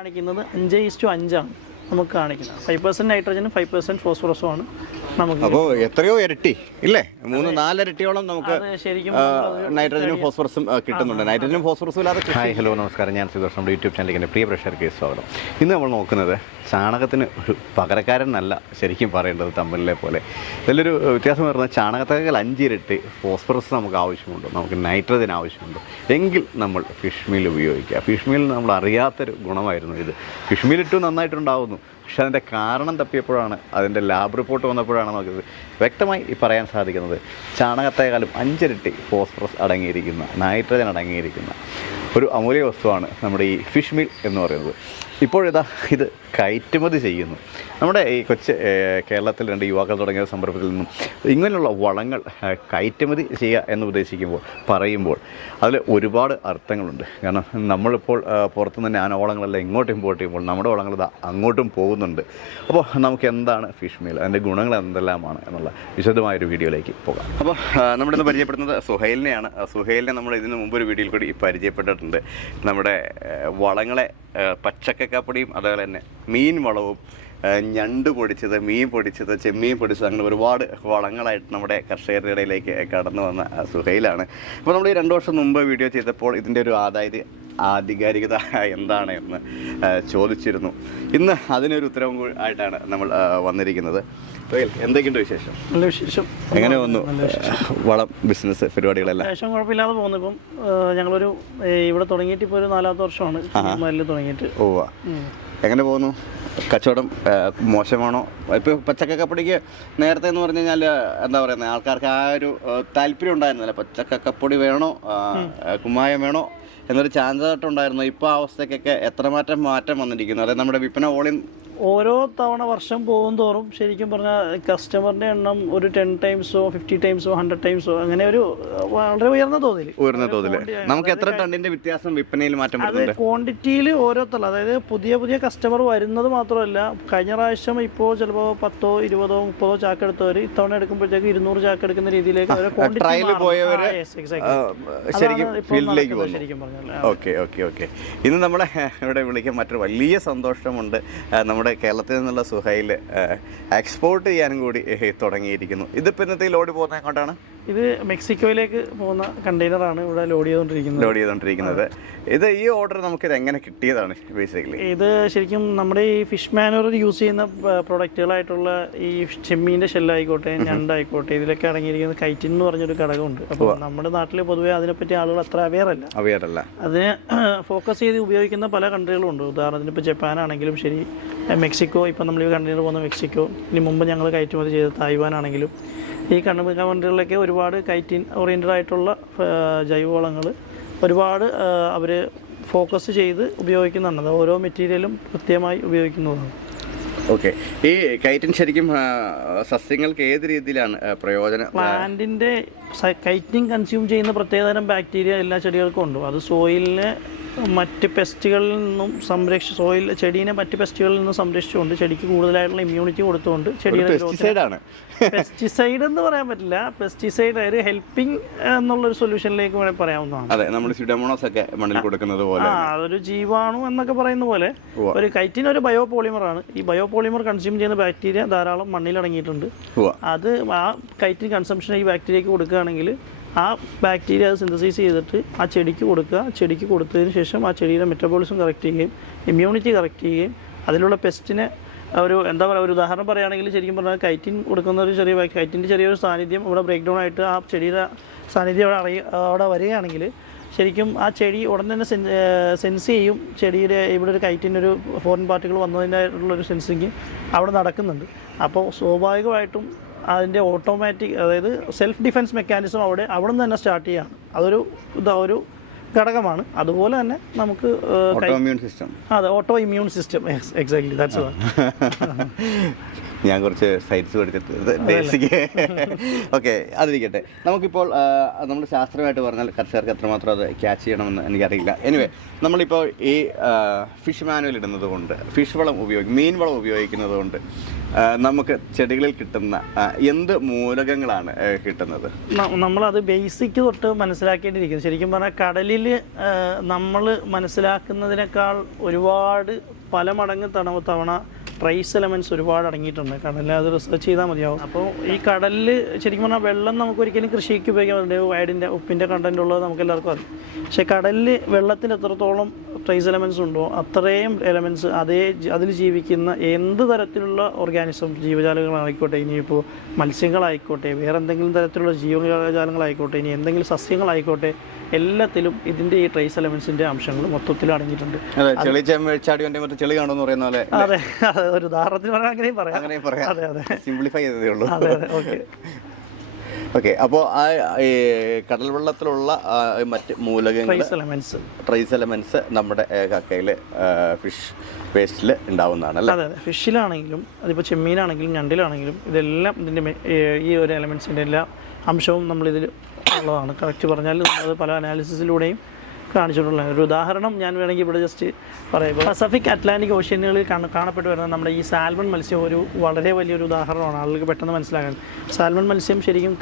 കാണിക്കുന്നത് അഞ്ച് ഈസ്റ്റു അഞ്ചാണ്. നമുക്ക് കാണിക്കുന്നത്. ഫൈവ് പെർസെന്റ് നൈട്രജനും ഫൈവ് പെർസെന്റ് ഫോസ്ഫറസും ആണ് നമുക്ക് അപ്പോൾ എത്രയോ ഇരട്ടി ഇല്ലേ? മൂന്ന് നാലിരട്ടിയോളം നമുക്ക് ശരിക്കും നൈട്രജനും ഫോസ്ഫറസും കിട്ടുന്നുണ്ട്. നൈട്രജനും ഫോസ്ഫറസും ഇല്ലാതെ ഹായ് ഹലോ നമസ്കാരം. ഞാൻ സുദർശൻ നമ്മുടെ യൂട്യൂബ് ചാനലിലേക്ക് എന്റെ പ്രിയ പ്രേക്ഷകർക്ക് സ്വാഗതം. ഇന്ന് നമ്മൾ നോക്കുന്നത് ചാണകത്തിന് ഒരു പകരക്കാരൻ പകരക്കാരനല്ല ശരിക്കും പറയേണ്ടത് തമ്മിലെ പോലെ. ഇതിലൊരു വ്യത്യാസം പറഞ്ഞാൽ ചാണകത്തേക്കാൾ അഞ്ചിരട്ടി ഫോസ്ഫറസ് നമുക്ക് ആവശ്യമുണ്ട്. നമുക്ക് നൈട്രജൻ ആവശ്യമുണ്ട്. എങ്കിൽ നമ്മൾ ഫിഷ് മീൽ ഉപയോഗിക്കുക. ഫിഷ് മീൽ നമ്മൾ അറിയാത്തൊരു ഗുണമായിരുന്നു ഇത്. ഫിഷ് മീൽ ഇട്ടു നന്നായിട്ടുണ്ടാവുന്നു. പക്ഷെ അതിന്റെ കാരണം തപ്പിയപ്പോഴാണ് അതിന്റെ ലാബ് റിപ്പോർട്ട് വന്നപ്പോഴാണ് നമുക്ക് വ്യക്തമായി പറയാൻ സാധിക്കുന്നത് ചാണകത്തേക്കാലും അഞ്ചിരട്ടി ഫോസ്ഫറസ് അടങ്ങിയിരിക്കുന്ന നൈട്രജൻ അടങ്ങിയിരിക്കുന്ന ഒരു അമൂല്യ വസ്തുവാണ് നമ്മുടെ ഈ ഫിഷ് മീൽ എന്ന് പറയുന്നത്. ഇപ്പോഴിതാ ഇത് കയറ്റുമതി ചെയ്യുന്നു. നമ്മുടെ ഈ കൊച്ച് കേരളത്തിൽ രണ്ട് യുവാക്കൾ തുടങ്ങിയ സംരംഭത്തിൽ നിന്നും ഇങ്ങനെയുള്ള വളങ്ങൾ കയറ്റുമതി ചെയ്യുക എന്ന് ഉദ്ദേശിക്കുമ്പോൾ പറയുമ്പോൾ അതിൽ ഒരുപാട് അർത്ഥങ്ങളുണ്ട്. കാരണം നമ്മളിപ്പോൾ പുറത്തുനിന്ന് നാനോളങ്ങളെല്ലാം ഇങ്ങോട്ട് ഇമ്പോർട്ട് ചെയ്യുമ്പോൾ നമ്മുടെ വളങ്ങൾ അങ്ങോട്ടും പോകുന്നുണ്ട്. അപ്പോൾ നമുക്ക് എന്താണ് ഫിഷ് മീൽ അതിന്റെ ഗുണങ്ങൾ എന്തെല്ലാമാണ് എന്നുള്ള വിശദമായൊരു വീഡിയോയിലേക്ക് പോകാം. അപ്പോൾ നമ്മുടെ ഇന്ന് പരിചയപ്പെടുന്നത് സുഹൈലിനെയാണ്. സുഹൈലിനെ നമ്മൾ ഇതിന് മുമ്പ് ഒരു വീഡിയോയിൽ കൂടി പരിചയപ്പെട്ടിട്ടുണ്ട്. നമ്മുടെ വളങ്ങളെ പച്ചക്കക്കാപ്പൊടിയും അതുപോലെ തന്നെ മീൻ വളവും ഞണ്ട് പൊടിച്ചത് മീൻ പൊടിച്ചത് ചെമ്മീൻ പൊടിച്ചത് അങ്ങനെ ഒരുപാട് വളങ്ങളായിട്ട് നമ്മുടെ കർഷകരുടെ ഇടയിലേക്ക് കടന്നു വന്ന സുഹൈലാണ്. അപ്പോൾ നമ്മൾ ഈ രണ്ട് വർഷം മുമ്പ് വീഡിയോ ചെയ്തപ്പോൾ ഇതിന്റെ ഒരു ആദായ ആധികാരികത എന്താണ് എന്ന് ചോദിച്ചിരുന്നു. ഇന്ന് അതിനൊരു ഉത്തരവും ആയിട്ടാണ് നമ്മൾ വന്നിരിക്കുന്നത്. എന്തൊക്കെയുണ്ട് വിശേഷം? നല്ല വിശേഷം. എങ്ങനെ വന്നു? വളം ബിസിനസ് പരിപാടികളെല്ലാം? ശേഷം കുഴപ്പമില്ലാതെ പോകുന്നു. ഇപ്പം ഞങ്ങളൊരു ഇവിടെ തുടങ്ങിയിട്ട് ഇപ്പോൾ ഒരു നാലാമത്തെ വർഷമാണ്. തുടങ്ങിയിട്ട്. ഓവ. എങ്ങനെ പോകുന്നു? കച്ചവടം മോശമാണോ? ഇപ്പോൾ പച്ചക്കക്കപ്പൊടിക്ക് നേരത്തെ എന്ന് പറഞ്ഞു കഴിഞ്ഞാൽ എന്താ പറയുന്നത് ആൾക്കാർക്ക് ആ ഒരു താല്പര്യം ഉണ്ടായിരുന്നില്ല. പച്ചക്കക്കപ്പൊടി വേണോ? കുമ്മായം വേണോ? എന്നൊരു ചാൻസ് ഉണ്ടായിരുന്നു. ഇപ്പോൾ ആ അവസ്ഥയ്ക്കൊക്കെ എത്രമാറ്റം മാറ്റം വന്നിരിക്കുന്നു. അതായത് നമ്മുടെ വിപണ ഓളിൻ ഓരോ തവണ വർഷം പോകും തോറും ശരിക്കും പറഞ്ഞാൽ കസ്റ്റമറിന്റെ എണ്ണം ഒരു ടെൻ ടൈംസോ ഫിഫ്റ്റി ടൈംസോ ഹൺഡ്രഡ് ടൈംസോ അങ്ങനെ ഒരു വളരെ ഉയർന്ന തോതിൽ ഉയർന്ന തോതിൽ നമുക്ക് എത്ര ടണ്ണിന്റെ വ്യത്യാസം വിപണിയിൽ മാറ്റം അത് വരുന്നുണ്ട്? ക്വാണ്ടിറ്റിയിൽ ഓരോ തല അതായത് പുതിയ പുതിയ കസ്റ്റമർ വരുന്നത് മാത്രമല്ല കഴിഞ്ഞ പ്രാവശ്യം ഇപ്പോൾ ചിലപ്പോൾ പത്തോ ഇരുപതോ മുപ്പതോ ചാക്ക് എടുത്തവർ ഇത്തവണ എടുക്കുമ്പോഴത്തേക്ക് ഇരുന്നൂറ് ചാക്ക് എടുക്കുന്ന രീതിയിലേക്ക് അവരെ ശരിക്കും പറഞ്ഞാൽ ഓക്കെ ഓക്കെ ഓക്കെ. ഇന്ന് നമ്മളെ ഇവിടെ വിളിക്കാൻ മറ്റൊരു വലിയ സന്തോഷമുണ്ട്. ആ, നമ്മുടെ കേരളത്തിൽ നിന്നുള്ള സുഹൈൽ എക്സ്പോർട്ട് ചെയ്യാനും കൂടി തുടങ്ങിയിരിക്കുന്നു. ഇതിപ്പോൾ ഇന്നത്തെ ലോഡ് പോകുന്നത് എങ്ങോട്ടാണ് ഇത് മെക്സിക്കോയിലേക്ക് പോകുന്ന കണ്ടെയ്നറാണ് ഇവിടെ ലോഡ് ചെയ്തുകൊണ്ടിരിക്കുന്നത്. ലോഡ് ചെയ്തുകൊണ്ടിരിക്കുന്നത്. ഇത് ഈ ഓർഡർ നമുക്ക് ഇത് എങ്ങനെ കിട്ടിയതാണ് ബേസിക്കലി ഇത് ശരിക്കും നമ്മുടെ ഈ ഫിഷ് മാനുവർ യൂസ് ചെയ്യുന്ന പ്രൊഡക്റ്റുകളായിട്ടുള്ള ഈ ചെമ്മീന്റെ ഷെല്ലായിക്കോട്ടെ ഞണ്ടായിക്കോട്ടെ ഇതിലൊക്കെ അടങ്ങിയിരിക്കുന്ന കൈറ്റിൻ എന്ന് പറഞ്ഞൊരു ഘടകമുണ്ട്. അപ്പോൾ നമ്മുടെ നാട്ടിൽ പൊതുവേ അതിനെപ്പറ്റി ആളുകൾ അത്ര അവെയർ അല്ല. അവയറല്ല അതിനെ ഫോക്കസ് ചെയ്ത് ഉപയോഗിക്കുന്ന പല കൺട്രികളും ഉണ്ട് ഉദാഹരണത്തിന് ഇപ്പോൾ ജപ്പാൻ ആണെങ്കിലും ശരി മെക്സിക്കോ ഇപ്പം നമ്മൾ ഈ കണ്ടെയ്നർ പോകുന്ന മെക്സിക്കോ ഇനി മുമ്പ് ഞങ്ങൾ കയറ്റുമതി ചെയ്ത തായ്വാൻ ആണെങ്കിലും ഈ കണ്ണുമൃഗ കൺട്രികളിലൊക്കെ ഒരുപാട് കൈറ്റിൻ ഓറിയന്റഡ് ആയിട്ടുള്ള ജൈവവളങ്ങൾ ഒരുപാട് അവർ ഫോക്കസ് ചെയ്ത് ഉപയോഗിക്കുന്നുണ്ട് അത് ഓരോ മെറ്റീരിയലും കൃത്യമായി ഉപയോഗിക്കുന്നതാണ്. ഓക്കെ ഈ കൈറ്റിൻ ശരിക്കും സസ്യങ്ങൾക്ക് ഏത് രീതിയിലാണ് പ്രയോജനം? പ്ലാന്റിന്റെ കൈറ്റിൻ കൺസ്യൂം ചെയ്യുന്ന പ്രത്യേകതരം ബാക്ടീരിയ എല്ലാ ചെടികൾക്കും ഉണ്ട്. അത് സോയിലിനെ മറ്റ് പെസ്റ്റുകളിൽ നിന്നും സംരക്ഷിച്ച് സോയിൽ ചെടീനെ മറ്റ് പെസ്റ്റുകളിൽ നിന്നും സംരക്ഷിച്ചുകൊണ്ട് ചെടിക്ക് കൂടുതലായിട്ടുള്ള ഇമ്മ്യൂണിറ്റി കൊടുത്തുകൊണ്ട് ചെടിയുടെ പെസ്റ്റിസൈഡ് ആണ്. പെസ്റ്റിസൈഡ് എന്ന് പറയാൻ പറ്റില്ല. പെസ്റ്റിസൈഡ് ഒരു ഹെൽപ്പിംഗ് എന്നുള്ളൊരു സൊല്യൂഷനിലേക്ക് വേണമെങ്കിൽ പറയാവുന്നതാണ്. അതെ നമ്മൾ സിഡമോണോസ് ഒക്കെ മണ്ണിൽ കൊടുക്കുന്നത് പോലെ അതൊരു ജീവാണു എന്നൊക്കെ പറയുന്ന പോലെ ഒരു കൈറ്റിൻ ഒരു ബയോ പോളിമറാണ് ഈ ബയോ പോളിമർ കൺസ്യൂം ചെയ്യുന്ന ബാക്ടീരിയ ധാരാളം മണ്ണിൽ അടങ്ങിയിട്ടുണ്ട്. അത് ആ കൈറ്റിൻ കൺസംഷൻ ഈ ബാക്ടീരിയക്ക് കൊടുക്കുകയാണെങ്കിൽ ആ ബാക്ടീരിയ സിന്തസൈസ് ചെയ്തിട്ട് ആ ചെടിക്ക് കൊടുക്കുക. ചെടിക്ക് കൊടുത്തതിന് ശേഷം ആ ചെടിയുടെ മെറ്റബോളിസം കറക്റ്റ് ചെയ്യുകയും ഇമ്മ്യൂണിറ്റി കറക്റ്റ് ചെയ്യുകയും അതിലുള്ള പെസ്റ്റിനെ ഒരു എന്താ പറയുക ഒരു ഉദാഹരണം പറയുകയാണെങ്കിൽ ശരിക്കും പറഞ്ഞാൽ കൈറ്റിൻ കൊടുക്കുന്ന ഒരു ചെറിയ കൈറ്റിന്റെ ചെറിയൊരു സാന്നിധ്യം അവിടെ ബ്രേക്ക് ഡൗൺ ആയിട്ട് ആ ചെടിയുടെ സാന്നിധ്യം അവിടെ അറിയ അവിടെ വരികയാണെങ്കിൽ ശരിക്കും ആ ചെടി ഉടൻ തന്നെ സെൻസ് ചെയ്യും. ചെടിയുടെ ഇവിടെ ഒരു കൈറ്റിന്റെ ഒരു ഫോറിൻ പാർട്ടികൾ വന്നതിന്റെ ഒരു സെൻസിങ് അവിടെ നടക്കുന്നുണ്ട്. അപ്പോൾ സ്വാഭാവികമായിട്ടും അതിന്റെ ഓട്ടോമാറ്റിക് അതായത് സെൽഫ് ഡിഫെൻസ് മെക്കാനിസം അവിടെ അവിടെ നിന്ന് തന്നെ സ്റ്റാർട്ട് ചെയ്യാണ് അതൊരു ഇതാ ഒരു ഘടകമാണ്. അതുപോലെ തന്നെ നമുക്ക് സിസ്റ്റം അതെ auto immune system exactly that's ഞാൻ കുറച്ച് സൈറ്റ്സ് പഠിച്ചിട്ട് ബേസിക് ഓക്കെ അതിരിക്കട്ടെ. നമുക്കിപ്പോൾ നമ്മൾ ശാസ്ത്രമായിട്ട് പറഞ്ഞാൽ കർഷകർക്ക് എത്രമാത്രം അത് ക്യാച്ച് ചെയ്യണമെന്ന് എനിക്കറിയില്ല. എനിവേ നമ്മളിപ്പോൾ ഈ ഫിഷ് മാനുവൽ ഇടുന്നത് കൊണ്ട് ഫിഷ് വളം ഉപയോഗിക്കും മീൻ വളം ഉപയോഗിക്കുന്നത് കൊണ്ട് നമുക്ക് ചെടികളിൽ കിട്ടുന്ന എന്ത് മൂലകങ്ങളാണ് കിട്ടുന്നത്? നമ്മളത് ബേസിക് തൊട്ട് മനസ്സിലാക്കേണ്ടിയിരിക്കുന്നു. ശരിക്കും പറഞ്ഞാൽ കടലിൽ നമ്മൾ മനസ്സിലാക്കുന്നതിനേക്കാൾ ഒരുപാട് പല മടങ്ങ് തവണ ട്രൈസ് എലമെന്റ്സ് ഒരുപാട് അടങ്ങിയിട്ടുണ്ട്. കടലിൽ അത് റിസർച്ച് ചെയ്താൽ മതിയാവും. അപ്പോൾ ഈ കടലിൽ ശരിക്കും പറഞ്ഞാൽ വെള്ളം നമുക്ക് ഒരിക്കലും കൃഷിക്ക് ഉപയോഗിക്കാൻ പറ്റില്ല വയഡിന്റെ ഉപ്പിന്റെ കണ്ടന്റ് ഉള്ളത് നമുക്ക് എല്ലാവർക്കും അറിയാം. പക്ഷേ കടലിൽ വെള്ളത്തിൽ എത്രത്തോളം ട്രേസ് എലമെന്റ്സ് ഉണ്ടോ അത്രയും എലമെന്റ്സ് അതേ അതിൽ ജീവിക്കുന്ന എന്ത് തരത്തിലുള്ള ഓർഗാനിസം ജീവജാലങ്ങളായിക്കോട്ടെ ഇനിയിപ്പോൾ മത്സ്യങ്ങളായിക്കോട്ടെ വേറെ എന്തെങ്കിലും തരത്തിലുള്ള ജീവജാലങ്ങളായിക്കോട്ടെ ഇനി എന്തെങ്കിലും സസ്യങ്ങളായിക്കോട്ടെ എല്ലാത്തിലും ഇതിന്റെ ഈ ട്രേസ് എലമെന്റ്സിന്റെ അംശങ്ങൾ മൊത്തത്തിൽ അടങ്ങിയിട്ടുണ്ട്. അതെ അതെ ഒരു ഉദാഹരണത്തിന് പറഞ്ഞാൽ അങ്ങനെയും പറയാം. അങ്ങനെയും പറയാം. അതെ അതെ. സിംപ്ലിഫൈ ചെയ്തതേ ഉള്ളൂ. അതെ അതെ ഓക്കെ. ഓക്കെ അപ്പോൾ ആ കടൽ വെള്ളത്തിലുള്ള മറ്റ് മൂലകങ്ങൾ ട്രൈസ് എലമെന്റ്സ് നമ്മുടെ കക്കയിൽ ഫിഷ് വേസ്റ്റിൽ ഉണ്ടാവുന്നതാണ് അല്ലേ? അതെ അതെ. ഫിഷിലാണെങ്കിലും അതിപ്പോൾ ചെമ്മീനാണെങ്കിലും ഞണ്ടിലാണെങ്കിലും ഇതെല്ലാം ഇതിന്റെ ഈ ഒരു എലമെൻസിന്റെ എല്ലാ അംശവും നമ്മളിതിൽ ഉള്ളതാണ്. കറക്റ്റ് പറഞ്ഞാൽ നമ്മളത് പല അനാലിസിസിലൂടെയും കാണിച്ചിട്ടുള്ള ഒരു ഉദാഹരണം ഞാൻ വേണമെങ്കിൽ ഇവിടെ ജസ്റ്റ് പറയുമ്പോൾ പസഫിക് അറ്റ്ലാന്റിക് ഓഷ്യനുകളിൽ കാണ- കാണപ്പെട്ട് വരുന്ന നമ്മുടെ ഈ സാൽമൺ മത്സ്യം ഒരു വളരെ വലിയൊരു ഉദാഹരണമാണ്. ആളുകൾക്ക് പെട്ടെന്ന് മനസ്സിലാക്കാൻ. സാൽമൺ മത്സ്യം ശരിക്കും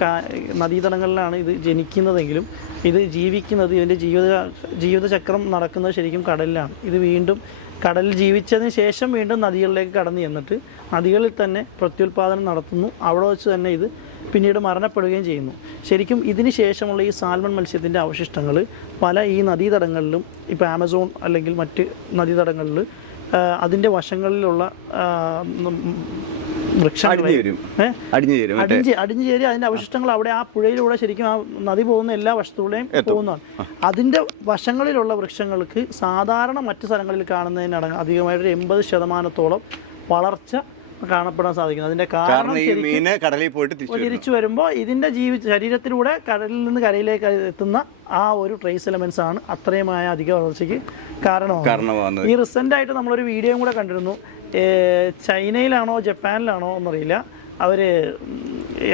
നദീതടങ്ങളിലാണ് ഇത് ജനിക്കുന്നതെങ്കിലും ഇത് ജീവിക്കുന്നത് ഇതിന്റെ ജീവിത ജീവിതചക്രം നടക്കുന്നത് ശരിക്കും കടലിലാണ്. ഇത് വീണ്ടും കടലിൽ ജീവിച്ചതിന് ശേഷം വീണ്ടും നദികളിലേക്ക് കടന്നു ചെന്നിട്ട് നദികളിൽ തന്നെ പ്രത്യുൽപാദനം നടത്തുന്നു. അവിടെ വെച്ച് തന്നെ ഇത് പിന്നീട് മരണപ്പെടുകയും ചെയ്യുന്നു. ശരിക്കും ഇതിന് ശേഷമുള്ള ഈ സാൽമൺ മത്സ്യത്തിന്റെ അവശിഷ്ടങ്ങൾ പല ഈ നദീതടങ്ങളിലും ഇപ്പോൾ ആമസോൺ അല്ലെങ്കിൽ മറ്റ് നദീതടങ്ങളിൽ അതിന്റെ വശങ്ങളിലുള്ള അടിഞ്ഞു ചേരി. അതിന്റെ അവശിഷ്ടങ്ങൾ അവിടെ ആ പുഴയിലൂടെ ശരിക്കും ആ നദി പോകുന്ന എല്ലാ വശത്തൂടെയും പോകുന്നതാണ്. അതിന്റെ വശങ്ങളിലുള്ള വൃക്ഷങ്ങൾക്ക് സാധാരണ മറ്റു സ്ഥലങ്ങളിൽ കാണുന്നതിനടങ്ങ് അധികമായിട്ട് എൺപത് ശതമാനത്തോളം വളർച്ച കാണപ്പെടാൻ സാധിക്കുന്നത് അതിന്റെ കാരണം കാരണം ഈ മീന് കടലിൽ പോയിട്ട് തിരിച്ചു വരും. വരുമ്പോൾ ഇതിന്റെ ജീവി ശരീരത്തിലൂടെ കടലിൽ നിന്ന് കരയിലേക്ക് എത്തുന്ന ആ ഒരു ട്രേസ് എലമെന്റ്സ് ആണ് അത്രയുമായ അധിക വളർച്ചയ്ക്ക് കാരണമാകുന്നത് കാരണമാകുന്നത് ഈ റിസന്റ് ആയിട്ട് നമ്മളൊരു വീഡിയോയും കൂടെ കണ്ടിരുന്നു. ചൈനയിലാണോ ജപ്പാനിലാണോ എന്നറിയില്ല. അവർ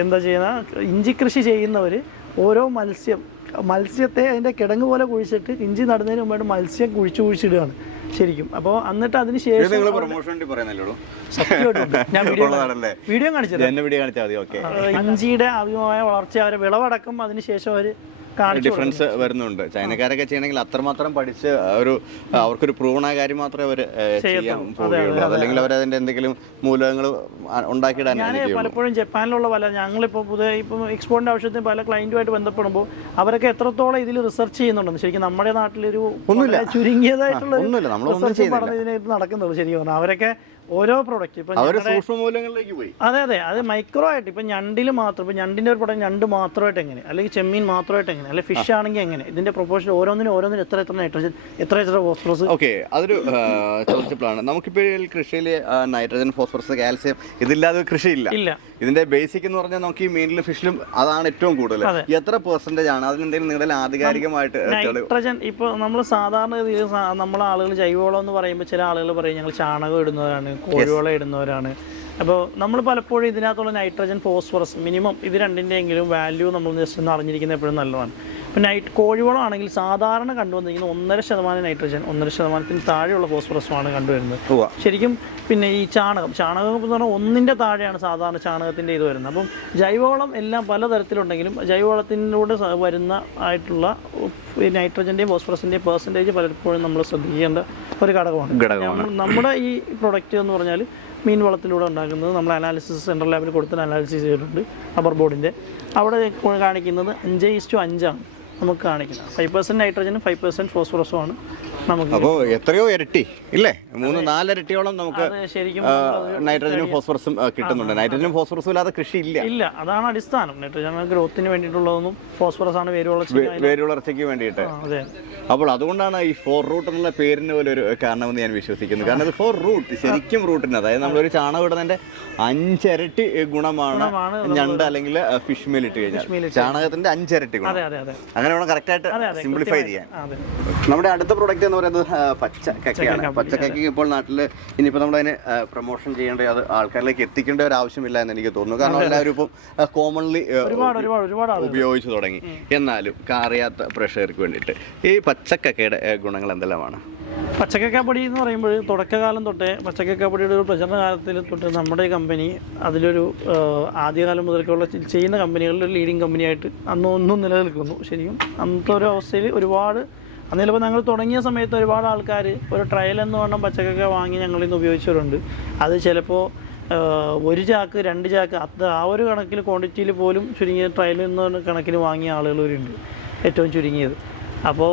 എന്താ ചെയ്യുന്ന ഇഞ്ചി കൃഷി ചെയ്യുന്നവര് ഓരോ മത്സ്യം മത്സ്യത്തെ അതിന്റെ കിടങ്ങ് പോലെ കുഴിച്ചിട്ട് ഇഞ്ചി നടുന്നതിന് മുമ്പായിട്ട് മത്സ്യം കുഴിച്ചു കുഴിച്ചിടുകയാണ്. ശരിക്കും. അപ്പോൾ എന്നിട്ട് അതിന് ശേഷം വീഡിയോ കാണിച്ചത്. ഇഞ്ചിയുടെ അഭിമായ വളർച്ച അവരെ വിളവടക്കം അതിനുശേഷം അവർ കാണിച്ചു ഡിഫറൻസ് വരുന്നുണ്ട്. ചൈനക്കാരൊക്കെ ചെയ്യണമെങ്കിൽ അത്രമാത്രം പഠിച്ച് ഒരു അവർക്കൊരു പ്രൂവണ കാര്യം മാത്രമേ അവർ ചെയ്യാൻ പോവുകയുള്ളൂ. അതല്ലെങ്കിൽ അവർ അതിന്റെ എന്തെങ്കിലും മൂലകങ്ങൾ ഉണ്ടാക്കിയിടാൻ ഞാൻ പലപ്പോഴും ജപ്പാനിലുള്ള പല ഞങ്ങളിപ്പോ പുതിയ ഇപ്പം എക്സ്പോർട്ടിന്റെ ആവശ്യത്തിന് പല ക്ലയന്റുമായിട്ട് ബന്ധപ്പെടുമ്പോൾ അവരൊക്കെ എത്രത്തോളം ഇതിൽ റിസർച്ച് ചെയ്യുന്നുണ്ടെന്ന് ശരിക്കും നമ്മുടെ നാട്ടിലൊരു ഒന്നുമില്ല. ചുരുങ്ങിയതായിട്ടുള്ള ഒന്നുമില്ല, നമ്മളൊന്നും നടക്കുന്നുള്ളൂ ശരിക്കും അവരൊക്കെ ഓരോ പ്രോഡക്റ്റ് ഇപ്പൊ പോയി. അതെ അതെ. അത് മൈക്രോ ആയിട്ട് ഇപ്പൊ ഞണ്ടിൽ മാത്രം ഇപ്പൊ ഞണ്ടിന്റെ ഒരു പ്രോഡക്റ്റ് ഞണ്ട് മാത്രമായിട്ട് എങ്ങനെ? അല്ലെങ്കിൽ ചെമ്മീൻ മാത്രമായിട്ട് എങ്ങനെ? അല്ലെങ്കിൽ ഫിഷ് ആണെങ്കിൽ എങ്ങനെ? ഇതിന്റെ പ്രൊപ്പോഷൻ ഓരോന്നിനും ഓരോന്നിനും എത്ര എത്ര നൈട്രജൻ എത്ര എത്ര ഫോസ്ഫറസ് ഓക്കെ അതൊരു ചോദിച്ചപ്പോഴാണ് നമുക്കിപ്പോൾ കൃഷിയിൽ നൈട്രജൻ ഫോസ്ഫറസ് കാൽസ്യം ഇതില്ലാതെ കൃഷിയില്ല. ഇല്ല. ഇതിന്റെ ബേസിക് എന്ന് പറഞ്ഞാൽ നമുക്ക് ഈ മീനിലും ഫിഷിലും അതാണ് ഏറ്റവും കൂടുതൽ എത്ര പെർസെന്റേജ് ആണ്? അതിനെന്തെങ്കിലും നിങ്ങളുടെ ആധികാരികമായിട്ട് നൈട്രജൻ ഇപ്പൊ നമ്മൾ സാധാരണ നമ്മൾ നമ്മളെ ആളുകൾ ജൈവവളം എന്ന് പറയുമ്പോൾ ചില ആളുകൾ പറയും ഞങ്ങൾ ചാണകം ഇടുന്നവരാണ് കോഴിവളം ഇടുന്നവരാണ്. അപ്പോൾ നമ്മൾ പലപ്പോഴും ഇതിനകത്തുള്ള നൈട്രജൻ ഫോസ്ഫറസ് മിനിമം ഇത് രണ്ടിന്റെയെങ്കിലും വാല്യൂ നമ്മൾ ജസ്റ്റ് ഒന്ന് അറിഞ്ഞിരിക്കുന്നത് എപ്പോഴും നല്ലതാണ്. ഇപ്പോൾ നൈറ്റ് കോഴിവളം ആണെങ്കിൽ സാധാരണ കണ്ടുവന്നിരിക്കുന്ന ഒന്നര ശതമാനം നൈട്രജൻ ഒന്നര ശതമാനത്തിന് താഴെയുള്ള ഫോസ്ഫറസുമാണ് കണ്ടുവരുന്നത്. ശരിക്കും പിന്നെ ഈ ചാണകം ചാണകം എന്ന് പറഞ്ഞാൽ ഒന്നിന്റെ താഴെയാണ് സാധാരണ ചാണകത്തിന്റെ ഇത് വരുന്നത്. അപ്പം ജൈവവളം എല്ലാം പലതരത്തിലുണ്ടെങ്കിലും ജൈവവളത്തിലൂടെ വരുന്ന ആയിട്ടുള്ള ഈ നൈട്രജന്റെയും ഫോസ്ഫറസിന്റെയും പെർസെന്റേജ് പലപ്പോഴും നമ്മൾ ശ്രദ്ധിക്കേണ്ട ഒരു ഘടകമാണ്. നമ്മുടെ ഈ പ്രൊഡക്റ്റ് എന്ന് പറഞ്ഞാൽ മീൻ വളത്തിലൂടെ ഉണ്ടാക്കുന്നത് നമ്മൾ അനാലിസിസ് സെൻട്രൽ ലാബിൽ കൊടുത്ത അനാലിസിസ് ചെയ്തിട്ടുണ്ട് റബ്ബർ ബോർഡിന്റെ അവിടെ കാണിക്കുന്നത് അഞ്ച് ഇസ്റ്റു അഞ്ചാണ്. നമുക്ക് കാണിക്കുന്നത്. ഫൈവ് പെർസെന്റ് നൈട്രജനും ഫൈവ് പെർസെന്റ് ഫോസ്ഫറസും ആണ്. നമുക്ക് അപ്പോൾ എത്രയോ ഇരട്ടി ഇല്ലേ? മൂന്ന് നാലിരട്ടിയോളം നമുക്ക് ശരിക്കും നൈട്രജനും ഫോസ്ഫറസും കിട്ടുന്നുണ്ട്. നൈട്രജനും ഫോസ്ഫറസും ഇല്ലാതെ കൃഷി ഇല്ല ഇല്ല അതാണ് അടിസ്ഥാനം. നൈട്രജൻ ഗ്രോത്തിന് വേണ്ടിയിട്ടുള്ളതൊന്നും ഫോസ്ഫറസ് ആണ് വേര് വളർച്ച വേരുവളർച്ചയ്ക്ക് വേണ്ടിയിട്ട്. അപ്പോൾ അതുകൊണ്ടാണ് ഈ ഫോർ റൂട്ട് എന്നുള്ള പേരിന് പോലെ ഒരു കാരണമെന്ന് ഞാൻ വിശ്വസിക്കുന്നു. കാരണം ഇത് ഫോർ റൂട്ട് ശരിക്കും റൂട്ടിന് അതായത് നമ്മളൊരു ചാണകം ഇടുന്നതിന്റെ അഞ്ചിരട്ടി ഗുണമാണ് ഞണ്ട് അല്ലെങ്കിൽ ഫിഷ് മീൽ ഇട്ട് കഴിഞ്ഞാൽ. ചാണകത്തിന്റെ അഞ്ചിരട്ടി ഗുണം. അങ്ങനെ വേണം കറക്റ്റായിട്ട് അതെ അതെ സിംപ്ലിഫൈ ചെയ്യാൻ. നമ്മുടെ അടുത്ത പ്രോഡക്റ്റ് എന്ന് പറയുന്നത് പച്ച കക്കയാണ്. കപ്പ, പച്ച കക്കയ്ക്ക് ഇപ്പോൾ നാട്ടിൽ ഇനിയിപ്പോൾ അതിനെ പ്രൊമോഷൻ ചെയ്യേണ്ട അത് ആൾക്കാരിലേക്ക് എത്തിക്കേണ്ട ഒരു ആവശ്യമില്ല എന്ന് എനിക്ക് തോന്നുന്നു. കാരണം എല്ലാവരും ഇപ്പം കോമൺലി ഉപയോഗിച്ചു തുടങ്ങി. എന്നാലും അറിയാത്ത പ്രേക്ഷകർക്ക് വേണ്ടിയിട്ട്. ഈ പച്ചക്കക്കയുടെ ഗുണങ്ങൾ എന്തെല്ലാമാണ്? പച്ചക്കക്കാപ്പൊടി എന്ന് പറയുമ്പോൾ തുടക്കകാലം തൊട്ടേ പച്ചക്കക്കാപ്പൊടിയുടെ ഒരു പ്രചരണ കാലത്തിൽ തൊട്ട് നമ്മുടെ കമ്പനി അതിലൊരു ആദ്യകാലം മുതൽക്കുള്ള ചെയ്യുന്ന കമ്പനികളിൽ ഒരു ലീഡിങ് കമ്പനിയായിട്ട് അന്ന് ഒന്നും നിലനിൽക്കുന്നു. ശരിക്കും അന്നത്തെ ഒരു അവസ്ഥയിൽ ഒരുപാട് അന്ന് ചിലപ്പോൾ ഞങ്ങൾ തുടങ്ങിയ സമയത്ത് ഒരുപാട് ആൾക്കാർ ഒരു ട്രയൽ എന്ന് പറഞ്ഞ പച്ചക്കൊക്കെ വാങ്ങി ഞങ്ങളിൽ നിന്ന് ഉപയോഗിച്ചവരുണ്ട്. അത് ചിലപ്പോൾ ഒരു ചാക്ക് രണ്ട് ചാക്ക് അത് ആ ഒരു കണക്കിൽ ക്വാണ്ടിറ്റിയിൽ പോലും ചുരുങ്ങിയ ട്രയൽ എന്ന് കണക്കിന് വാങ്ങിയ ആളുകളവരുണ്ട് ഏറ്റവും ചുരുങ്ങിയത്. അപ്പോൾ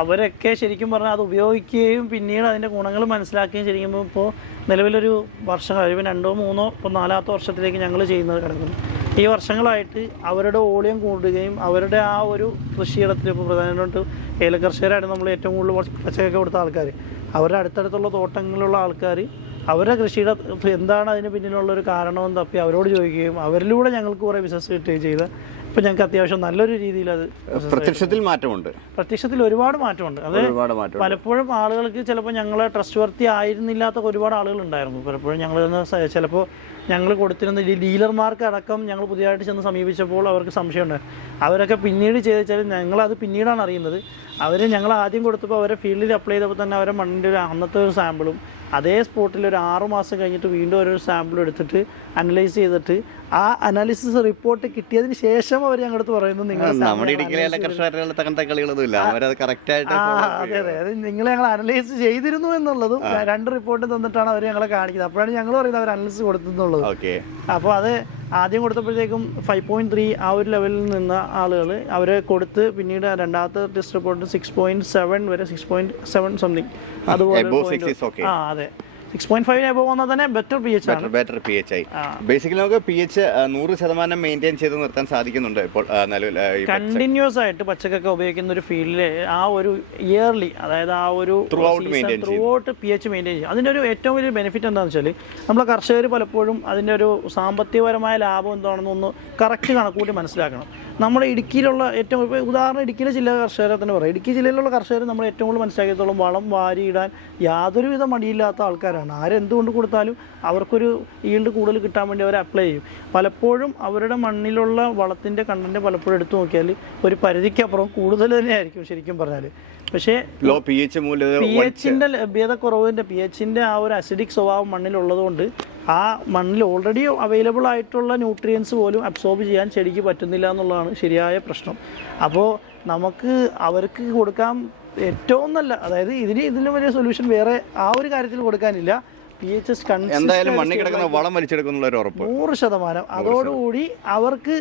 അവരൊക്കെ ശരിക്കും പറഞ്ഞാൽ അത് ഉപയോഗിക്കുകയും പിന്നീട് അതിന്റെ ഗുണങ്ങൾ മനസ്സിലാക്കുകയും ശരിക്കും ഇപ്പോൾ നിലവിലൊരു വർഷം കഴിയുമ്പോൾ രണ്ടോ മൂന്നോ ഇപ്പോൾ നാലാമത്തെ വർഷത്തിലേക്ക് ഞങ്ങൾ ചെയ്യുന്നത് കിടക്കുന്നു. ഈ വർഷങ്ങളായിട്ട് അവരുടെ ഓളിയം കൂടുകയും അവരുടെ ആ ഒരു കൃഷിയിടത്തിൽ ഇപ്പോൾ പ്രധാനമായിട്ട് ഏലകർഷകരായിട്ട് നമ്മൾ ഏറ്റവും കൂടുതൽ പച്ച- പച്ചക്കൊക്കെ കൊടുത്ത ആൾക്കാർ അവരുടെ അടുത്തടുത്തുള്ള തോട്ടങ്ങളിലുള്ള ആൾക്കാർ അവരുടെ കൃഷിയുടെ എന്താണ് അതിന് പിന്നിലുള്ള ഒരു കാരണമെന്ന് തപ്പി അവരോട് ചോദിക്കുകയും അവരിലൂടെ ഞങ്ങൾക്ക് കുറേ ബിസിനസ് കിട്ടുകയും ചെയ്ത് ഇപ്പം ഞങ്ങൾക്ക് അത്യാവശ്യം നല്ലൊരു രീതിയിൽ അത് പ്രത്യക്ഷത്തിൽ മാറ്റമുണ്ട്. പ്രത്യക്ഷത്തിൽ ഒരുപാട് മാറ്റമുണ്ട്. അത് പലപ്പോഴും ആളുകൾക്ക് ചിലപ്പോൾ ഞങ്ങളെ ട്രസ്റ്റ് വർത്തി ആയിരുന്നില്ലാത്ത ഒരുപാട് ആളുകൾ ഉണ്ടായിരുന്നു. പലപ്പോഴും ഞങ്ങൾ ചിലപ്പോൾ ഞങ്ങൾ കൊടുത്തിരുന്ന ഡീലർമാർക്ക് അടക്കം ഞങ്ങൾ പുതിയതായിട്ട് ചെന്ന് സമീപിച്ചപ്പോൾ അവർക്ക് സംശയമുണ്ട്. അവരൊക്കെ പിന്നീട് ചെയ്ത് വെച്ചാൽ ഞങ്ങളത് പിന്നീടാണ് അറിയുന്നത്. അവർ ഞങ്ങൾ ആദ്യം കൊടുത്തപ്പോൾ അവരെ ഫീൽഡിൽ അപ്ലൈ ചെയ്തപ്പോൾ തന്നെ അവരെ മണ്ണിന്റെ ഒരു അന്നത്തെ ഒരു സാമ്പിളും അതേ സ്പോട്ടിൽ ഒരു ആറു മാസം കഴിഞ്ഞിട്ട് വീണ്ടും ഒരു സാമ്പിൾ എടുത്തിട്ട് അനലൈസ് ചെയ്തിട്ട് ആ അനാലിസിസ് റിപ്പോർട്ട് കിട്ടിയതിന് ശേഷം അവർ ഞങ്ങളടുത്ത് പറയുന്നത് നിങ്ങൾ അതെ അതെ അത്. നിങ്ങൾ ഞങ്ങൾ അനലൈസ് ചെയ്തിരുന്നു എന്നുള്ളതും രണ്ട് റിപ്പോർട്ട് തന്നിട്ടാണ് അവർ ഞങ്ങളെ കാണിക്കുന്നത്. അപ്പോഴാണ് ഞങ്ങൾ പറയുന്നത് അവർ അനലൈസ് കൊടുത്തെന്നുള്ളത്. ഓക്കെ. അപ്പോൾ അത് ആദ്യം കൊടുത്തപ്പോഴത്തേക്കും ഫൈവ് പോയിന്റ് ത്രീ ആ ഒരു ലെവലിൽ നിന്ന ആളുകൾ അവരെ കൊടുത്ത് പിന്നീട് രണ്ടാമത്തെ test report six point seven വരെ സിക്സ് പോയിന്റ് സെവൻ സംതിങ് അതുപോലെ. ആ അതെ. സിക്സ് പോയിന്റ് ഫൈവ് എബോ വന്നാൽ തന്നെ ബെറ്റർ പി എച്ച് ആണ് ബെറ്റർ പി എച്ച് ആയി. ബേസിക്കലി നമുക്ക് പി എച്ച് നൂറ് ശതമാനം മെയിന്റെയിൻ ചെയ്ത് നിർത്താൻ സാധിക്കുന്നുണ്ട് ഇപ്പോൾ നിലവിൽ കണ്ടിന്യൂസ് ആയിട്ട് പച്ചക്കൊക്കെ ഉപയോഗിക്കുന്ന ഒരു ഫീൽഡിലെ ആ ഒരു ഇയർലി അതായത് ആ ഒരു Throughout maintain throughout P H maintain ചെയ്യും അതിന്റെ ഒരു ഏറ്റവും വലിയ ബെനിഫിറ്റ് എന്താണെന്ന് വെച്ചാൽ നമ്മളെ കർഷകർ പലപ്പോഴും അതിന്റെ ഒരു സാമ്പത്തികപരമായ ലാഭം എന്താണെന്ന് ഒന്ന് കറക്റ്റ് കണക്കൂട്ടി മനസ്സിലാക്കണം. നമ്മുടെ ഇടുക്കിയിലുള്ള ഏറ്റവും ഉദാഹരണം ഇടുക്കിയിലെ ജില്ലാ കർഷകരെ തന്നെ പറയാം. ഇടുക്കി ജില്ലയിലുള്ള കർഷകർ നമ്മൾ ഏറ്റവും കൂടുതൽ മനസ്സിലാക്കിയത്തോളം വളം വാരിയിടാൻ യാതൊരുവിധ മടിയില്ലാത്ത ആൾക്കാരാണ്. ആരെന്തുകൊണ്ട് കൊടുത്താലും അവർക്കൊരു ഈൽഡ് കൂടുതൽ കിട്ടാൻ വേണ്ടി അവർ അപ്ലൈ ചെയ്യും. പലപ്പോഴും അവരുടെ മണ്ണിലുള്ള വളത്തിന്റെ കണ്ടന്റ് പലപ്പോഴും എടുത്തു നോക്കിയാൽ ഒരു പരിധിക്കപ്പുറം കൂടുതൽ തന്നെയായിരിക്കും ശരിക്കും പറഞ്ഞാൽ പക്ഷേ ലോ പി എച്ച് പി എച്ചിന്റെ ലഭ്യത കുറവിന്റെ പി എച്ചിന്റെ ആ ഒരു അസിഡിക് സ്വഭാവം മണ്ണിലുള്ളതുകൊണ്ട് ആ മണ്ണിൽ ഓൾറെഡി അവൈലബിൾ ആയിട്ടുള്ള ന്യൂട്രിയൻസ് പോലും അബ്സോർബ് ചെയ്യാൻ ചെടിക്ക് പറ്റുന്നില്ല എന്നുള്ളതാണ് ശരിയായ പ്രശ്നം. അപ്പോൾ നമുക്ക് അവർക്ക് കൊടുക്കാൻ ഏറ്റവും നല്ല അതായത് ഇതിന് ഇതിലും വലിയ സൊല്യൂഷൻ വേറെ ആ ഒരു കാര്യത്തിൽ കൊടുക്കാനില്ല. പി എച്ച് എസ് എന്തായാലും മണ്ണിൽ കിടക്കുന്ന വളം വലിച്ചെടുക്കുന്നുള്ള ഒരു ഉറപ്പ്. നൂറ് ശതമാനം. അതോടുകൂടി അവർക്ക്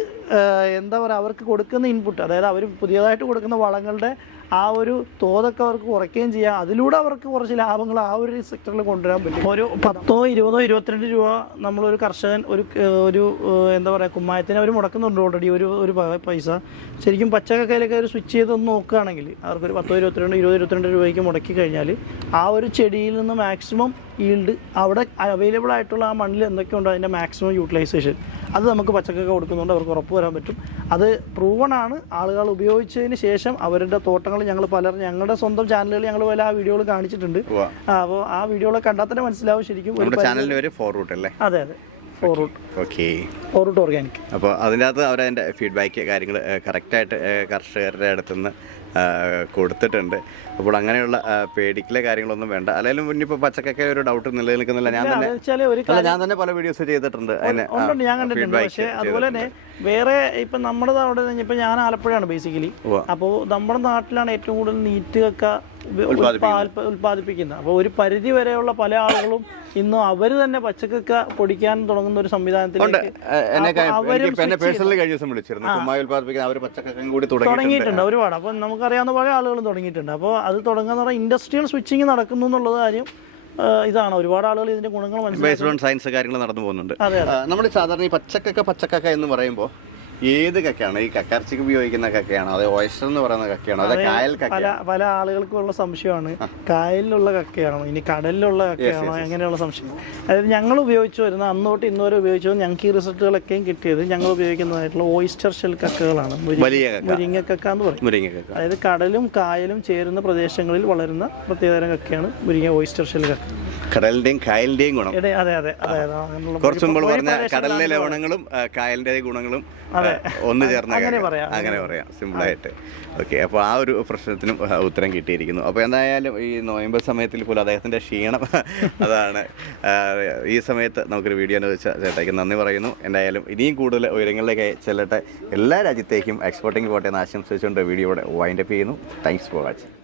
എന്താ പറയുക അവർക്ക് കൊടുക്കുന്ന ഇൻപുട്ട് അതായത് അവർ പുതിയതായിട്ട് കൊടുക്കുന്ന വളങ്ങളുടെ ആ ഒരു തോതൊക്കെ അവർക്ക് കുറയ്ക്കുകയും ചെയ്യാം. അതിലൂടെ അവർക്ക് കുറച്ച് ലാഭങ്ങൾ ആ ഒരു സെക്ടറിൽ കൊണ്ടുവരാൻ പറ്റും. ഒരു പത്തോ ഇരുപതോ ഇരുപത്തിരണ്ട് രൂപ നമ്മളൊരു കർഷകൻ ഒരു ഒരു എന്താ പറയുക കുമ്മായത്തിന് അവർ മുടക്കുന്നുണ്ട് ഓൾറെഡി ഒരു ഒരു പൈസ. ശരിക്കും പച്ചക്കക്കയിലൊക്കെ ഒരു സ്വിച്ച് ചെയ്തൊന്ന് നോക്കുകയാണെങ്കിൽ അവർക്കൊരു പത്തോ ഇരുപത്തിരണ്ട് ഇരുപത് ഇരുപത്തിരണ്ട് രൂപയ്ക്ക് മുടക്കി കഴിഞ്ഞാൽ ആ ഒരു ചെടിയിൽ നിന്ന് മാക്സിമം ഈൽഡ് അവിടെ അവൈലബിൾ ആയിട്ടുള്ള ആ മണ്ണിൽ എന്തൊക്കെയുണ്ടോ അതിന്റെ മാക്സിമം യൂട്ടിലൈസേഷൻ അത് നമുക്ക് പച്ചക്കൊക്കെ കൊടുക്കുന്നുണ്ട് അവർക്ക് ഉറപ്പ് വരാൻ പറ്റും. അത് പ്രൂവൺ ആണ്. ആളുകൾ ഉപയോഗിച്ചതിന് ശേഷം അവരുടെ തോട്ടങ്ങൾ ഞങ്ങൾ പലർ ഞങ്ങളുടെ സ്വന്തം ചാനലുകൾ ഞങ്ങൾ പല ആ വീഡിയോകൾ കാണിച്ചിട്ടുണ്ട്. അപ്പോൾ ആ വീഡിയോകളെ കണ്ടാൽ തന്നെ മനസ്സിലാവും ശരിക്കും ഒരു നമ്മുടെ ചാനലിന് പേര് ഫോർ അല്ലേ? അതെ അതെ. ഓക്കെ ഓർഗാനിക് അപ്പോൾ അതിനകത്ത് അവരതിന്റെ ഫീഡ്ബാക്ക് കാര്യങ്ങൾ കറക്റ്റായിട്ട് കർഷകരുടെ അടുത്തുനിന്ന് നിന്ന് കൊടുത്തിട്ടുണ്ട്. അപ്പോൾ അങ്ങനെയുള്ള പേടിക്കലെ കാര്യങ്ങളൊന്നും വേണ്ട. അല്ലെങ്കിലും ഇനിയിപ്പോൾ പച്ചക്കൊക്കെ ഒരു ഡൗട്ട് നിലനിൽക്കുന്നില്ല. ഞാൻ തന്നെ ഞാൻ തന്നെ പല വീഡിയോസ് ചെയ്തിട്ടുണ്ട്. അതിന് ഞാൻ കണ്ടിട്ടുണ്ട്. പക്ഷേ അതുപോലെ തന്നെ വേറെ ഇപ്പം നമ്മുടെ അവിടെ ഇപ്പം ഞാൻ ആലപ്പുഴയാണ് ബേസിക്കലി അപ്പോൾ നമ്മുടെ നാട്ടിലാണ് ഏറ്റവും കൂടുതൽ നീറ്റ് ഉൽപ്പാ- ഉൽപ്പാദിപ്പിക്കുന്നത് അപ്പോൾ ഒരു പരിധി വരെയുള്ള പല ആളുകളും ഇന്ന് അവർ തന്നെ പച്ചക്കൊക്കെ പൊടിക്കാൻ തുടങ്ങുന്ന ഒരു സംവിധാനത്തിലേക്ക് തുടങ്ങിയിട്ടുണ്ട്. ഒരുപാട്. അപ്പം നമുക്കറിയാവുന്ന പല ആളുകളും തുടങ്ങിയിട്ടുണ്ട്. അപ്പോൾ അത് തുടങ്ങുന്ന ഇൻഡസ്ട്രിയൽ സ്വിച്ചിങ് നടക്കുന്നു എന്നുള്ളത് കാര്യം ഇതാണ്. ഒരുപാട് ആളുകൾ ഇതിന്റെ ഗുണങ്ങൾ മനസ്സിലാക്കി. സയൻസ് കാര്യങ്ങൾ നടന്നു പോകുന്നുണ്ട്. നമ്മൾ സാധാരണ ഈ പച്ചക്കക്ക പച്ചക്കക്ക എന്ന് പറയുമ്പോൾ ഏത് കക്കയാണ്? ഈ കക്കർച്ചിക്ക് ഉപയോഗിക്കുന്ന കക്കയാണോ? അത് ഓയസ്റ്റർ എന്ന് പറയുന്ന കക്കയാണോ? അതെ കായൽ പല പല ആളുകൾക്കും ഉള്ള സംശയമാണ് കായലിലുള്ള കക്കയാണോ? ഇനി കടലിലുള്ള കക്കയാണോ? അങ്ങനെയുള്ള സംശയം. അതായത് ഞങ്ങൾ ഉപയോഗിച്ചു വരുന്ന അന്ന് തൊട്ട് ഇന്ന് വരെ ഉപയോഗിച്ചു ഞങ്ങൾക്ക് ഈ റിസൾട്ടുകളൊക്കെയും കിട്ടിയത് ഞങ്ങൾ ഉപയോഗിക്കുന്നതായിട്ടുള്ള ഓയിസ്റ്റർ ഷെൽ കക്കകളാണ്. മുരിങ്ങ കക്ക. മുരിങ്ങക്കക്ക എന്ന് പറയും. മുരിങ്ങ കക്ക. അതായത് കടലും കായലും ചേരുന്ന പ്രദേശങ്ങളിൽ വളരുന്ന പ്രത്യേകതരം കക്കയാണ് മുരിങ്ങ ഓയിസ്റ്റർ ഷെൽ കക്ക. കടലിന്റെയും കായലിന്റെയും ഗുണം. അതെ അതെ അതെ കുറച്ച് മുമ്പ് പറഞ്ഞ കടലിലെ ലവണങ്ങളും കായലിന്റെ ഗുണങ്ങളും ആ, ഒന്ന് ചേർന്ന അങ്ങനെ പറയാം, അങ്ങനെ പറയാം. സിമ്പിളായിട്ട്. ഓക്കെ അപ്പോൾ ആ ഒരു പ്രശ്നത്തിനും ഉത്തരം കിട്ടിയിരിക്കുന്നു. അപ്പോൾ എന്തായാലും ഈ നോയമ്പ് സമയത്തിൽ പോലും അദ്ദേഹത്തിന്റെ ക്ഷീണം അതാണ്. ഈ സമയത്ത് നമുക്കൊരു വീഡിയോ അനുവദിച്ച ചേട്ടായിക്ക് നന്ദി പറയുന്നു. എന്തായാലും ഇനിയും കൂടുതൽ ഉയരങ്ങളിലേക്ക് ചെല്ലട്ടെ. എല്ലാ രാജ്യത്തേക്കും എക്സ്പോർട്ടിംഗ് പോട്ടെ എന്ന് ആശംസിച്ചുകൊണ്ട് വീഡിയോ ഇവിടെ വൈൻഡപ്പ് ചെയ്യുന്നു. Thanks for watching